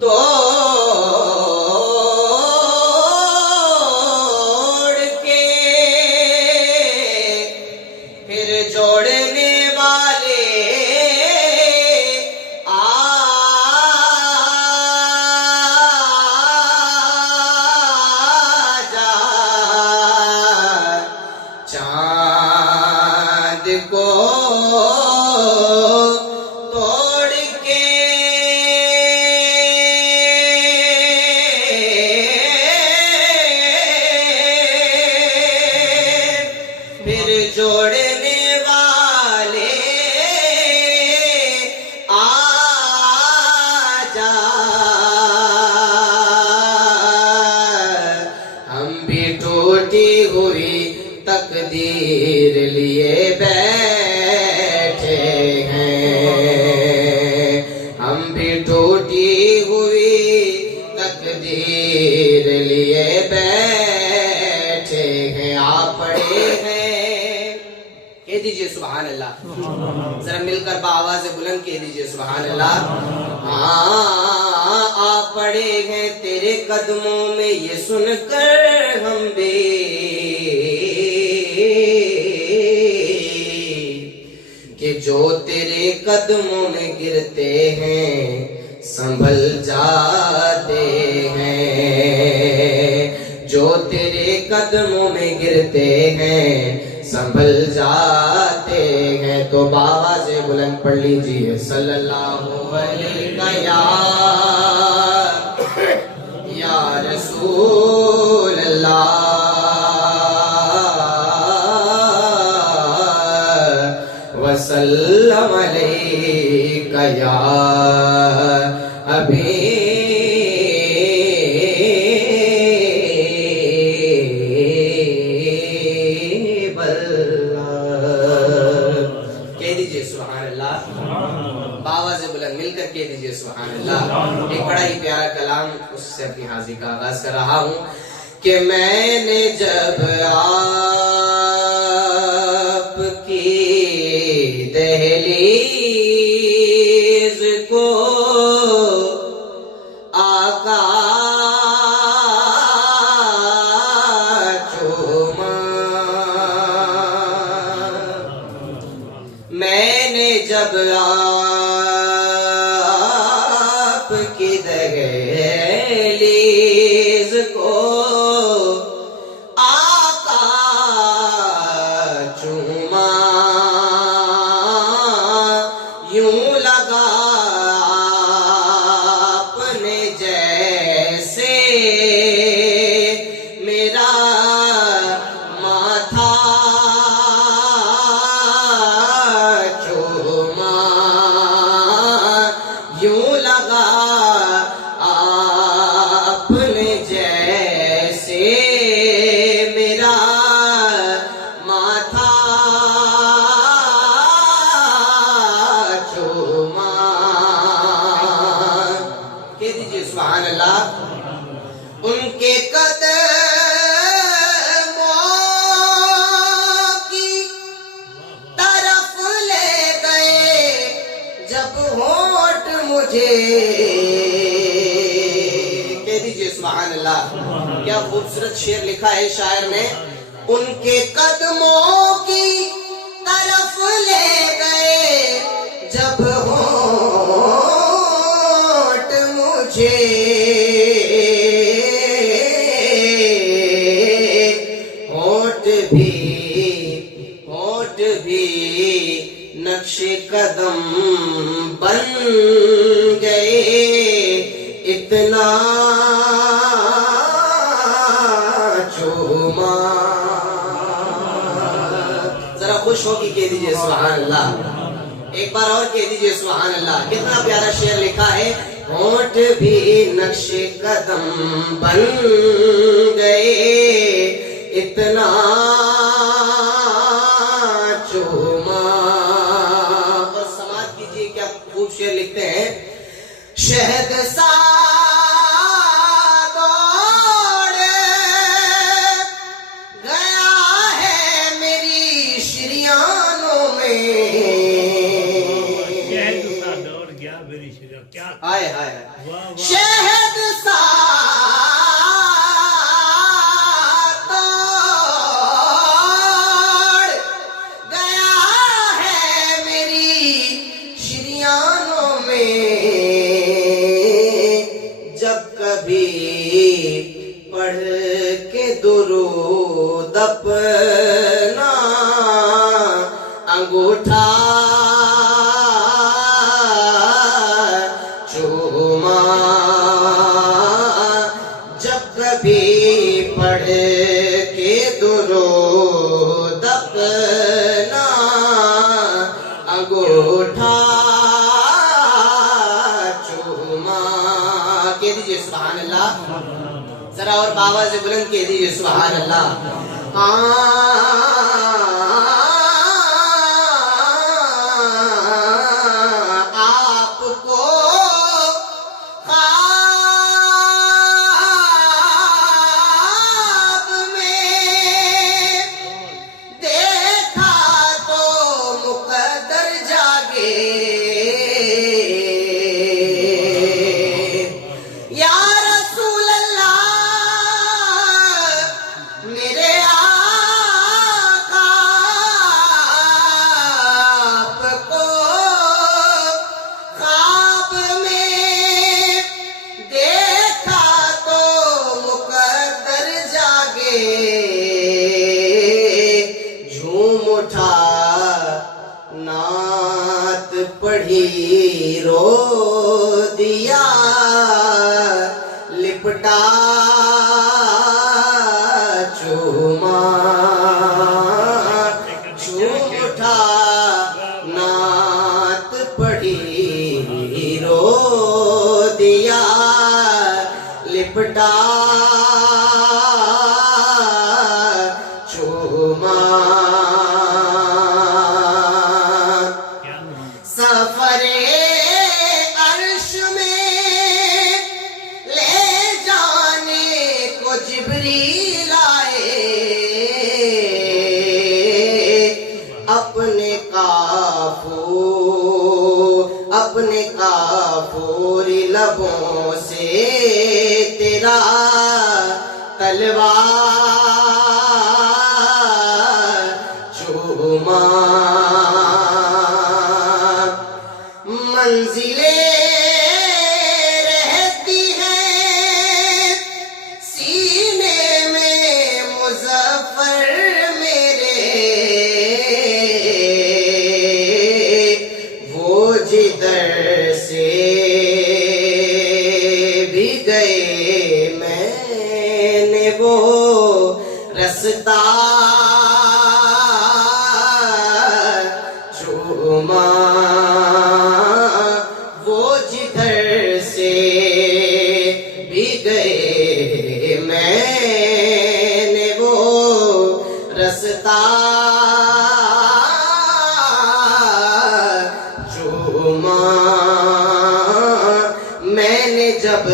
توڑ کے پھر جوڑنے والے آ جا چاند کو توڑ کے پھر جوڑنے والے آ جا ہم بھی ٹوٹی ہوئی تقدیر لیے بیٹھے ہیں ہم بھی ٹوٹی ہوئی تقدیر لیے بیٹھے ہیں آپ پڑے ہیں کہہ دیجئے سبحان اللہ ذرا مل کر بآواز بلند کہہ دیجئے سبحان اللہ آپ پڑے ہیں تیرے قدموں میں یہ سن کر ہم بھی کہ جو تیرے قدموں میں گرتے ہیں سنبھل جاتے ہیں جو تیرے قدموں میں گرتے ہیں سنبھل جاتے ہیں تو بآواز بلند پڑھ لیجیے صلی اللہ علیہ یا رسول اللہ وسلم علیک یا حبیب اللہ کہہ دیجئے سبحان اللہ بآواز بلند مل کر کہہ دیجئے سبحان اللہ ایک بڑا ہی پیارا کلام اس سے اپنی حاضری کا آغاز کر رہا ہوں کہ میں نے جب آپ کی دہلیز کو آقا چوما میں نے جب آپ کی دہلیز کو آقا چوما یوں لگا اپنے جیسے میرا ماتھا چوما یوں لگا اپنے جیسے میرا ماتھا چوما کہہ دیجئے سبحان اللہ ان کے قدموں کی طرف لے گئے جب ہونٹ مجھے کہہ دیجئے سبحان اللہ کیا خوبصورت شعر لکھا ہے شاعر نے ان کے قدموں کی طرف لے گئے جب ہونٹ مجھے ہونٹ بھی نقش قدم بن گئے اتنا چوما ذرا خوش ہو کے کہہ دیجئے سبحان اللہ ایک بار اور کہہ دیجئے سبحان اللہ کتنا پیارا شعر لکھا ہے ہونٹ بھی نقش قدم بن گئے اتنا چوما اور سماعت کیجئے کیا خوب شعر لکھتے ہیں شہد سا دوڑ گیا ہے میری شریانوں میں کیا میری شجا کیا ہائے ہائے واہ واہ شہد سا توڑ گیا ہے میری شریانوں میں جب کبھی پڑھ کے درود اپنا انگوٹھا چوما جب کبھی پڑھ کے درود اپنا انگوٹھا چوما کہہ دیجئے سبحان اللہ ذرا اور باواز بلند کہہ دیجئے سبحان اللہ آپ کو خواب میں دیکھا تو مقدر جاگے یا رسول اللہ میرے آقا آپ کو خواب میں دیکھا تو مقدر جاگے جھوم اٹھا نعت پڑھی رو دیا لپٹا چوما جھوم اٹھا نعت پڑھی رو دیا لپٹا چوما سفر عرش میں لے جانے کو جبریل آئے اپنے کافوری لبوں سے تیرا تلوار چوما منزلیں رہتی ہیں سینے میں مظفر میرے وہ جدھر سے بھی گئے میں نے وہ رستہ چوما وہ جدھر سے بھی گئے میں نے وہ رستہ چوما میں نے جب